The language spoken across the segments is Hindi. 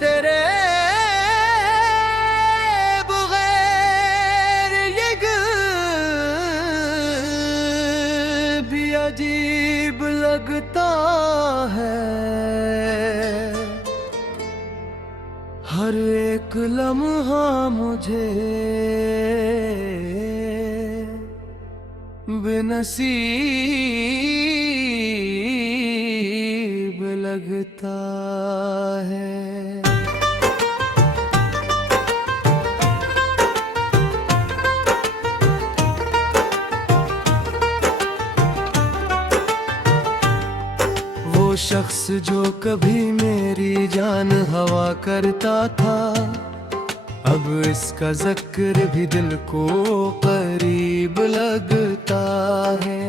तेरे बगैर ये भी अजीब लगता है। हर एक लम्हा मुझे बेनसीब लगता है। वो शख्स जो कभी मेरी जान हवा करता था, अब इसका जिक्र भी दिल को करीब लगता है।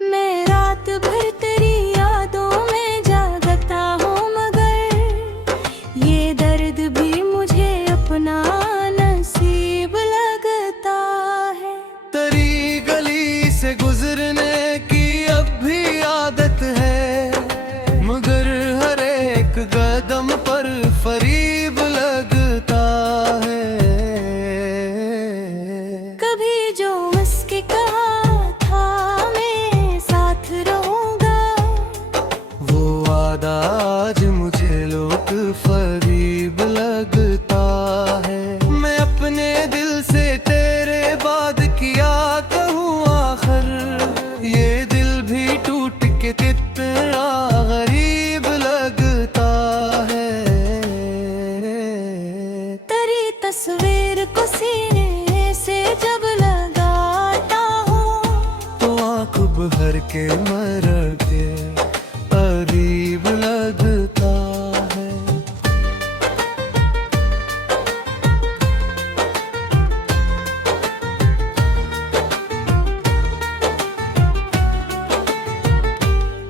मैं रात भर तेरी यादों में जागता हूँ, मगर ये दर्द भी मुझे अपना नसीब लगता है। तेरी गली से गुजरने की अब भी आदत है, मगर हर एक कदम पर फरीब लगता है। कभी जो उसके कहा था मैं साथ रहूंगा, वो वादा आज मुझे लोग फरीब लगता है। मैं अपने दिल से तेरे बाद किया कहूँ आखिर, ये दिल भी टूट के कितना गरीब लगता है। तेरी तस्वीर को सीने से जब लगाता हूँ, तो आँख भर के मर के करीब लगता है।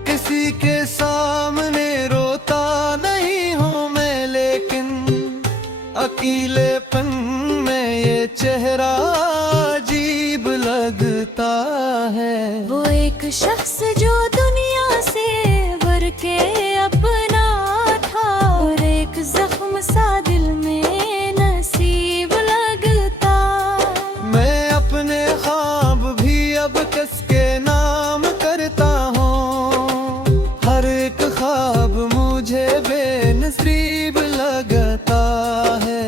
किसी के सामने रोता नहीं हूँ मैं, लेकिन अकेलेपन में ये चेहरा अजीब लगता है। वो एक शख्स जो दुनिया से भर के अपना था, और एक जख्म सा दिल में नसीब लगता। मैं अपने ख्वाब भी अब किसके नाम करता हूँ, हर एक ख्वाब मुझे बेनसीब लगता है।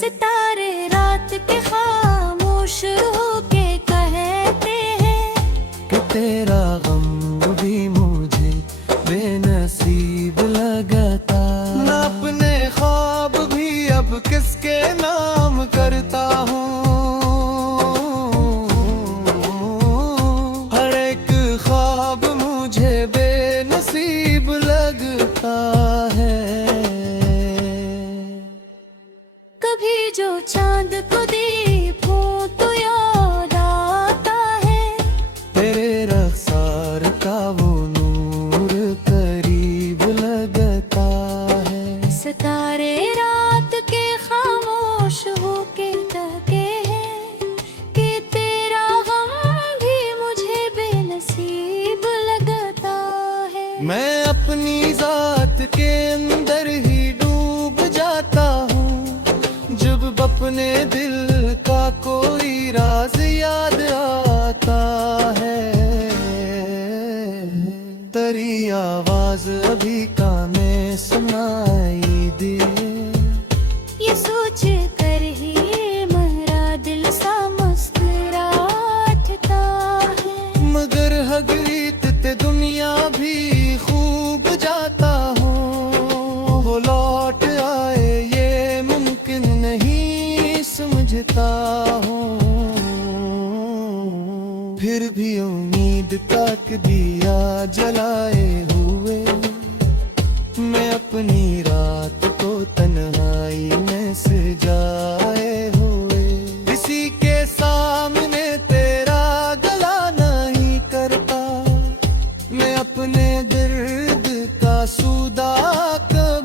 सितारे रात के खामोश होके कहते हैं कि तेरा गम भी मुझे बेनसीब लगता। मैं अपने ख्वाब भी अब किसके नाम करता हूँ, हर एक ख्वाब मुझे बेनसीब लगता है। कभी जो चांद को देखूं तो याद आता है, तेरे रख्सार का वो नूर करीब लगता है। सितारे रात के खामोश होके कहते हैं कि तेरा गम भी मुझे बेनसीब लगता है। मैं अपनी जात के अंदर ही डूब जाता हूँ, जब अपने दिल का कोई राज याद आता है। तेरी आवाज अभी काने सुनाई दे, ये सोच कर ही मेरा दिल सा मुस्कुराता है। मगर हगरीत ते दुनिया भी खूब जाता हूँ, वो लौट आए ये मुमकिन नहीं समझता हूँ। फिर भी उम्मीद तक दिया जलाए हुए, मैं अपनी रात को तन्हाई में सजाए हुए। किसी के सामने तेरा गला नहीं करता, मैं अपने दर्द का सूदा कर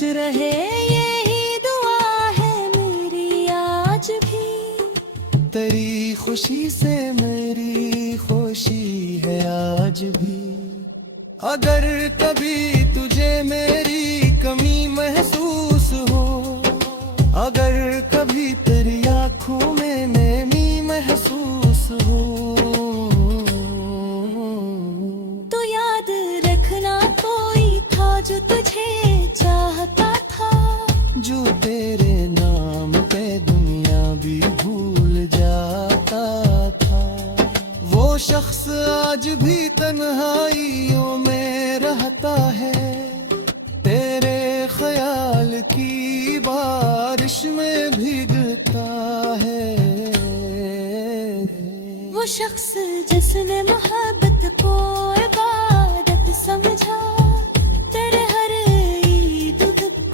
खुश रहे यही दुआ है मेरी आज भी। तेरी खुशी से मेरी खुशी है आज भी। अगर कभी तुझे मेरी कमी महसूस हो, अगर कभी तेरी आंखों में नमी महसूस हो, तो याद रखना कोई था जो तुझे चाहता था, जो तेरे नाम पे दुनिया भी भूल जाता था। वो शख्स आज भी तन्हाइयों में रहता है, तेरे ख्याल की बारिश में भीगता है। वो शख्स जिसने मोहब्बत को इबादत समझा, तेरे हर ईद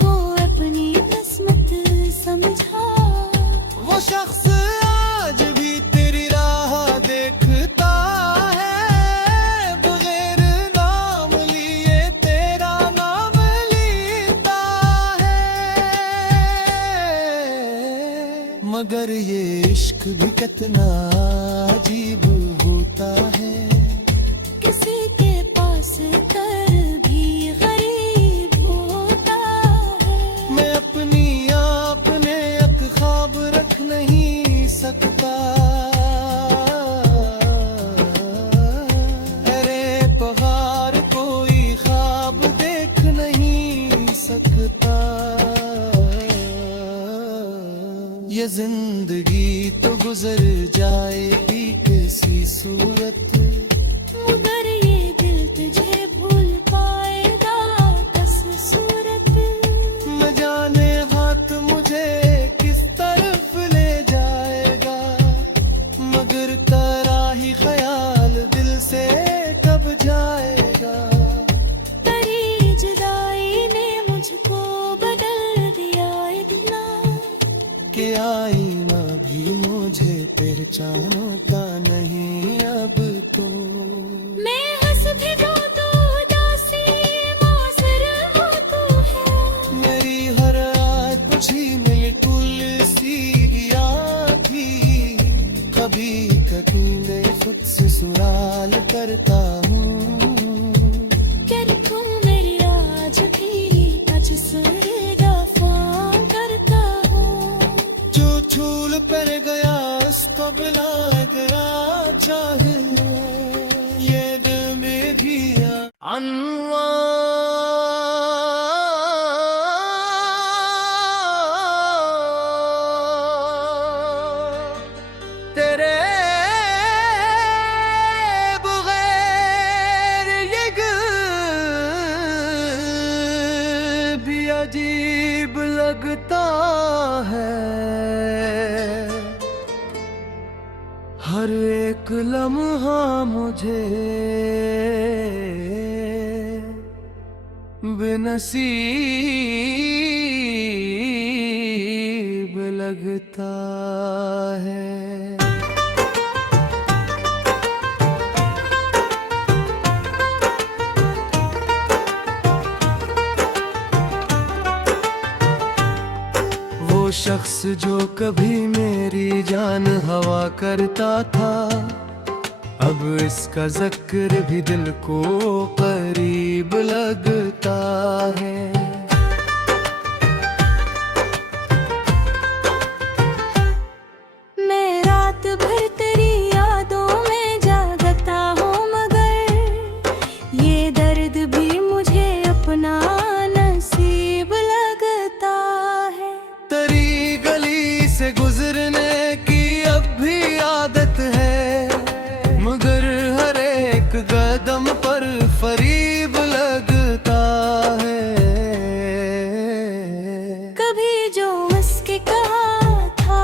को अपनी किस्मत समझा। वो शख्स आज भी तेरी राह देखता है, बगैर नाम लिए तेरा नाम लेता है। मगर ये इश्क भी कितना अजीब होता है, किसी के पास कर भी गरीब होता है। मैं अपनी आपने एक ख्वाब रख नहीं सकता। अरे पहाड़ कोई ख्वाब देख नहीं सकता। ये जिंदगी तो गुजर जाएगी किसी सूरत, मगर ये दिल तुझे भूल पाएगा किस सूरत। न जाने हाथ मुझे किस तरफ ले जाएगा, मगर तेरा ही ख्याल दिल से कब जाएगा। तेरी जुदाई ने मुझको बदल दिया इतना, कि आईना भी मुझे पहचानों का नहीं अब तो। मैं हंस भी दूं तो उदासी मौसर हो तू है। मेरी हर रात तुझी में तुलसी दिया थी, कभी कभी खुद से सुराल करता हूँ। कर तू मेरी आज भी आज सुरेगा फां करता हूँ। जो छूल पर गया उसको बुला गया चाहे, ये दिल में भी तेरे बगैर ये भी अजीब लगता है। हर एक लम्हा मुझे बेनसीब लगता है। वो शख्स जो कभी मेरी जान हवा करता था, अब इसका जिक्र भी दिल को करीब लगता है। मैं रात भर तेरी यादों में जागता हूँ, मगर ये दर्द भी मुझे अपना नसीब लगता है। तेरी गली से गुजरने की अब भी आदत है, मगर हर एक कदम पर फरीब लगता है। कभी जो उसके कहा था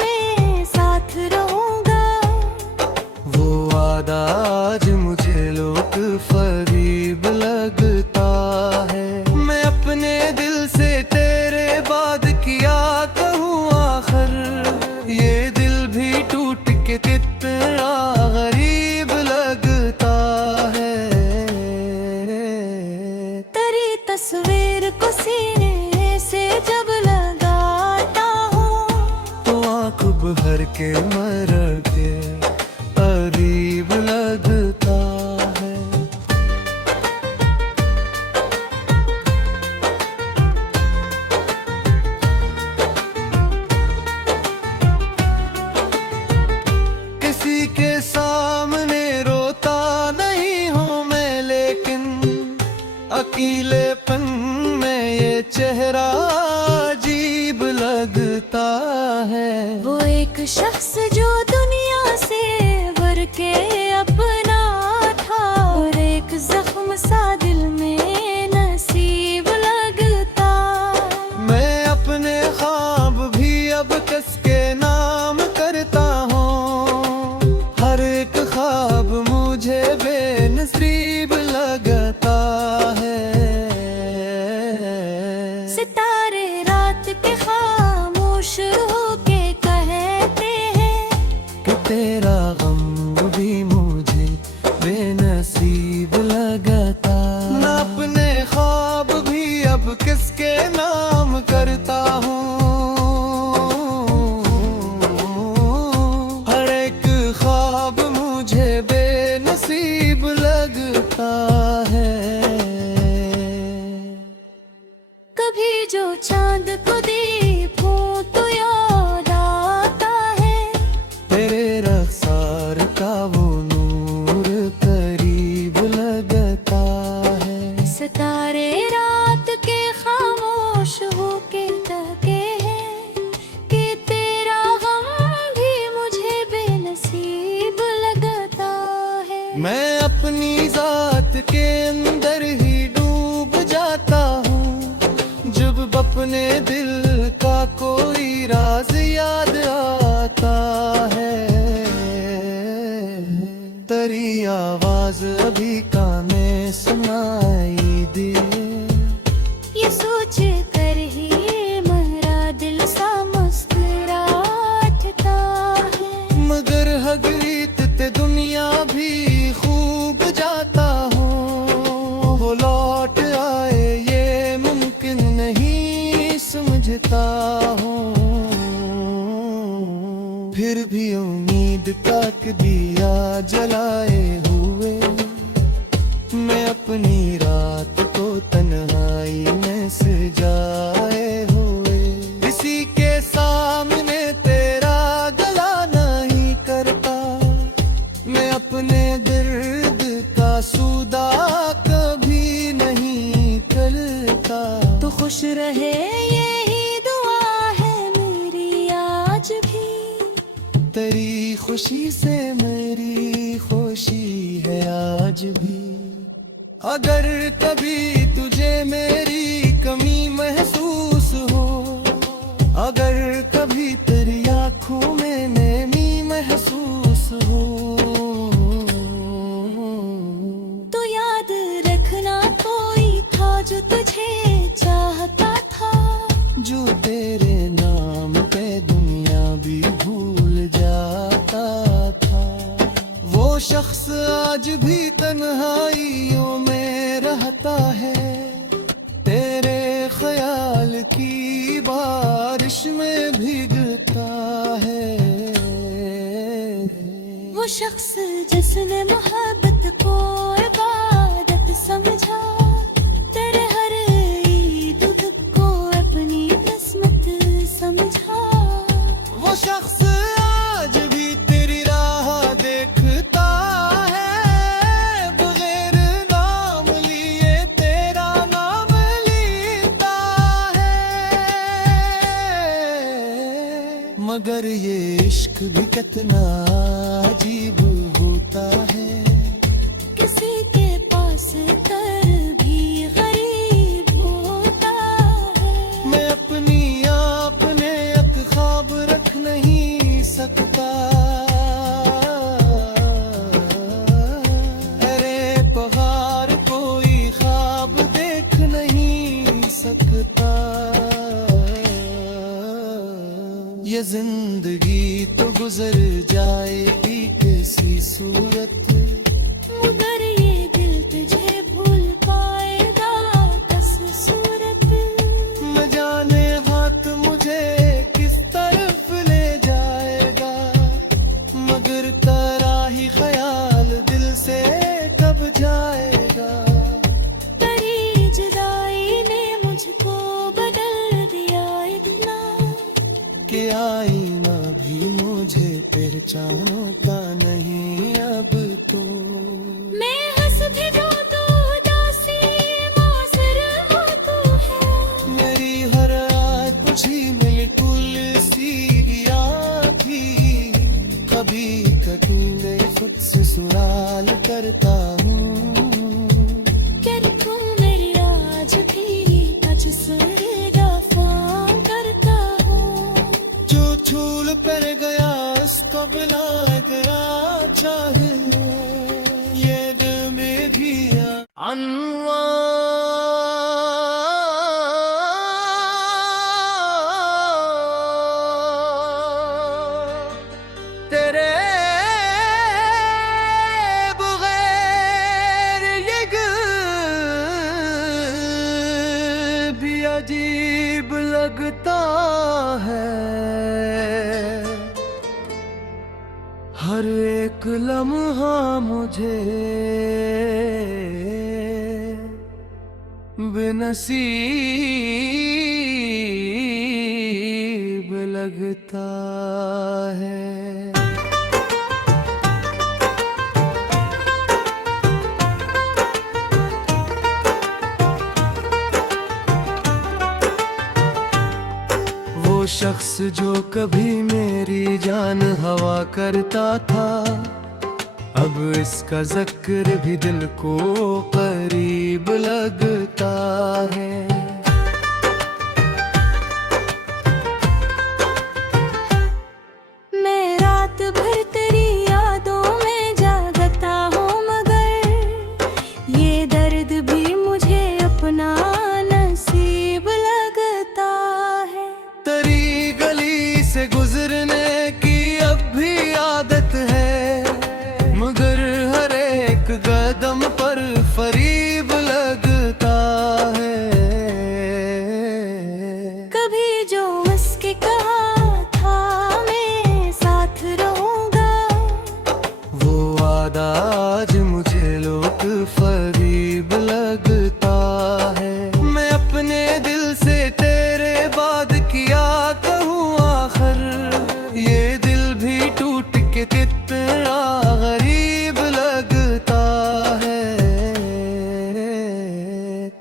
मैं साथ रहूंगा, वो वादा आज मुझे लोग फरीब लगता है। मैं अपने दिल से तेरे बाद किया कहूँ आखिर, ये दिल भी टूट के कितना गरीब लगता है। तेरी तस्वीर को सीने भर के मर के करीब लगता है। किसी के सामने रोता नहीं हूँ मैं, लेकिन अकेलेपन में ये चेहरा अजीब लगता है। वो एक शख्स जो दुनिया से भर के अपना था, और एक जख्म सा दिल में नसीब लगता। मैं अपने ख्वाब भी अब कस के नाम करता हूँ, हर एक ख्वाब मुझे बेनसीब लगता है। सितारे रात के खामोश होके कहते हैं कि तेरा गम भी मुझे बेनसीब लगता। मैं अपने ख्वाब भी अब किसके नाम करता हूँ, हर एक ख्वाब मुझे बेनसीब लगता है। कभी जो चांद को देखूं तो याद आता है, तेरे रख्सार का वो नूर करीब लगता है। सितारे रात के खामोश होके कहते हैं कि तेरा गम भी मुझे बेनसीब लगता है। मैं अपनी जात के अंदर ही डूब जाता हूँ, जब अपने दिल का कोई राज याद आता है। तेरी आवाज अभी काने सुनाई दे, ये सोच कर ही मेरा दिल सा मुस्कुराता है। मगर हगरीत ते दुनिया भी खूब जाता हूँ, वो लौट आए ये मुमकिन नहीं समझता हूँ। फिर भी उम्मीद तक दिया जलाए हुए, मैं अपनी रात को तन्हाई में सजाए हुए। किसी के सामने तेरा गला नहीं करता, मैं अपने दर्द का सौदा कभी नहीं करता। तो खुश रहे यही दुआ है मेरी आज भी, तेरी खुशी से मेरी खुशी है आज भी। अगर कभी तुझे मेरी कमी महसूस हो, अगर कभी तेरी आँखों में नमी महसूस हो, तो याद रखना कोई था जो तुझे चाहता था, जो तेरे नाम पे दुनिया भी भूल जाता था। वो शख्स आज भी तन्हाइयों में रहता है, तेरे ख्याल की बारिश में भीगता है। वो शख्स जिसने मोहब्बत को इबादत समझा, तेरे हर ईद को अपनी किस्मत समझा। वो शख्स आज भी तेरी राह देखता है, बगैर नाम लिए तेरा नाम लेता है। मगर ये इश्क भी कितना अजीब होता है, किसी के पास कर भी गरीब होता है। मैं अपनी आपने एक ख्वाब रख नहीं सकता। अरे पहाड़ कोई ख्वाब देख नहीं सकता। ये जिंदगी तो गुजर जाएगी किसी सूरत, मगर ये दिल तुझे भूल पाएगा कस सूरत। न जाने हाथ मुझे किस तरफ ले जाए, शाहिद ये दिल में भी तेरे बगैर ये भी अजीब लगता है। हर एक लम्हा मुझे बेनसीब लगता है। वो शख्स जो कभी मेरी जान हवा करता था, अब इसका जिक्र भी दिल को करीब लगता है। मैं रात भर तेरी यादों में जागता हूँ, मगर ये दर्द भी मुझे अपना नसीब लगता है। तेरी गली से गुजरने की अब भी आदत है, मगर हर एक कदम पर फरीब लगता है। कभी जो मुस्के कहा था मैं साथ रहूंगा, वो वादा आज मुझे लोग फरीब लगता है। मैं अपने दिल से तेरे बाद किया कहूँ आखिर, ये दिल भी टूट के कितना गरीब लगता है।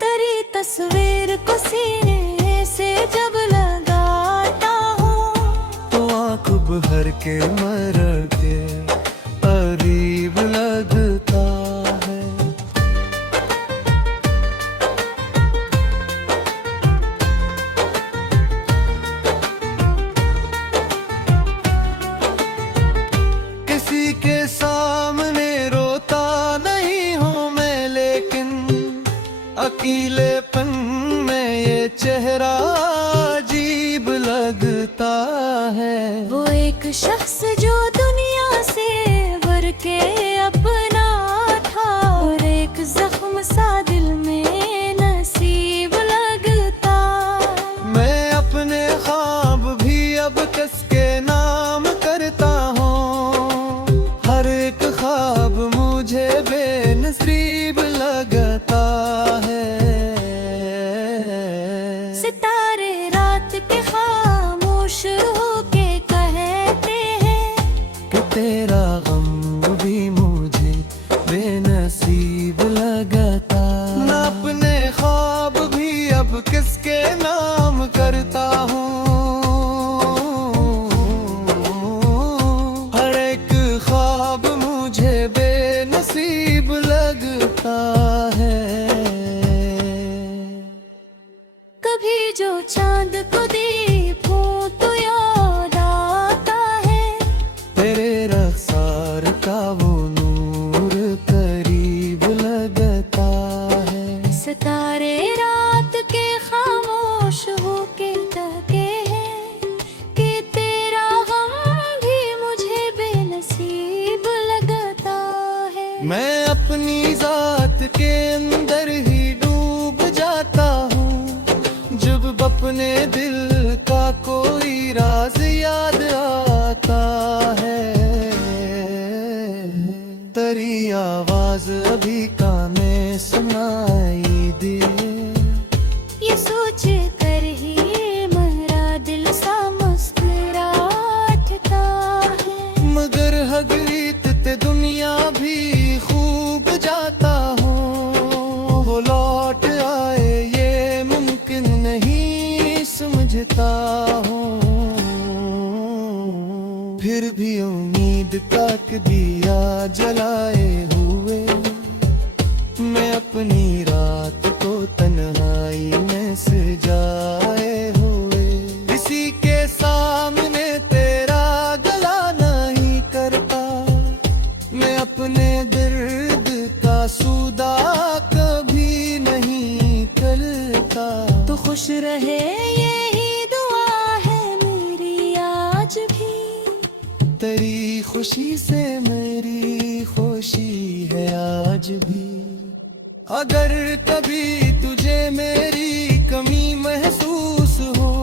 तेरी तस्वीर को सीने से जब लगाता हूँ, तो आँख भर के मर के करीब लगता है। किसी के सामने रोता नहीं हूँ मैं, लेकिन अकेलेपन में ये चेहरा अजीब लगता है। वो एक शख्स जो दुनिया से भर के अपना था, और एक जख्म सा दिल में नसीब लगता। मैं अपने ख्वाब भी अब किसके नाम करता हूँ, हर एक ख्वाब मुझे बेनसीब लगता है। सितारे रात के खामोश होके कहते हैं कि तेरा गम भी मुझे बेनसीब लगता। ना अपने ख्वाब भी अब किसके नाम करता हूँ, हर एक ख्वाब मुझे बेनसीब लगता है। कभी जो चांद को देखूं तो याद आता है, तेरे रफ्तार का वो नूर करीब लगता है। सितारे रात के खामोश होके कहते हैं कि तेरा गम भी मुझे बेनसीब लगता है। मैं अपनी जात के अंदर ही डूब जाता हूँ, जब अपने दिल का कोई राज याद आता है। तेरी आवाज अभी काने सुनाई दे, ये सोच कर ही मेरा दिल सा मुस्कुराता है। मगर हगरीत ते दुनिया भी खूब जाता हूँ, वो लौट आए ये मुमकिन नहीं समझता हूँ। फिर भी उम्मीद तक दिया जलाए हुए, मैं अपनी रात को तन्हाई में सजाए हुए। किसी के सामने तेरा गला नहीं करता, खुश रहे यही दुआ है मेरी आज भी। तेरी खुशी से मेरी खुशी है आज भी। अगर कभी तुझे मेरी कमी महसूस हो,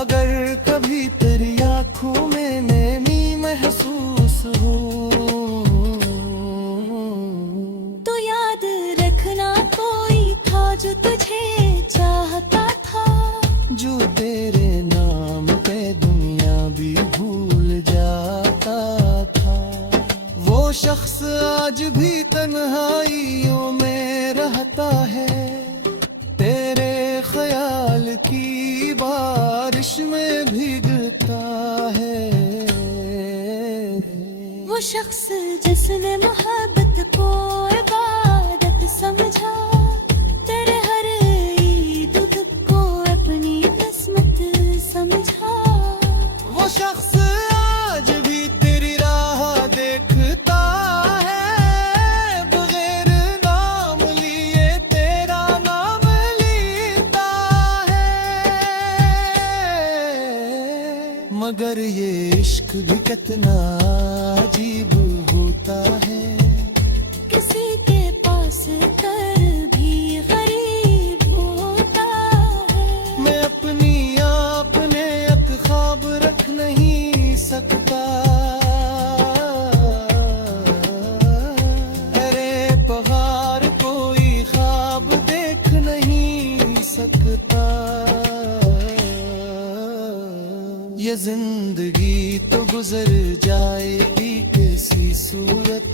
अगर कभी तेरी आंखों में नमी महसूस हो, तो याद रखना कोई था जो तुझे चाहता था, जो तेरे नाम पे दुनिया भी भूल जाता था। वो शख्स आज भी तन्हाइयों में रहता है, तेरे ख्याल की बारिश में भीगता है। वो शख्स जिसने मोहब्बत को इबादत समझा, तेरे हर ईद को अपनी किस्मत समझा। वो शख्स आज भी तेरी राह देखता है, बगैर नाम लिए तेरा नाम लेता है। मगर ये इश्क भी कितना अजीब होता है, किसी के पास कर भी गरीब होता है। मैं अपनी आपने एक ख्वाब रख नहीं सकता, अरे पहाड़ कोई ख्वाब देख नहीं सकता। ये जिंदगी तो गुजर जाएगी किसी सूरत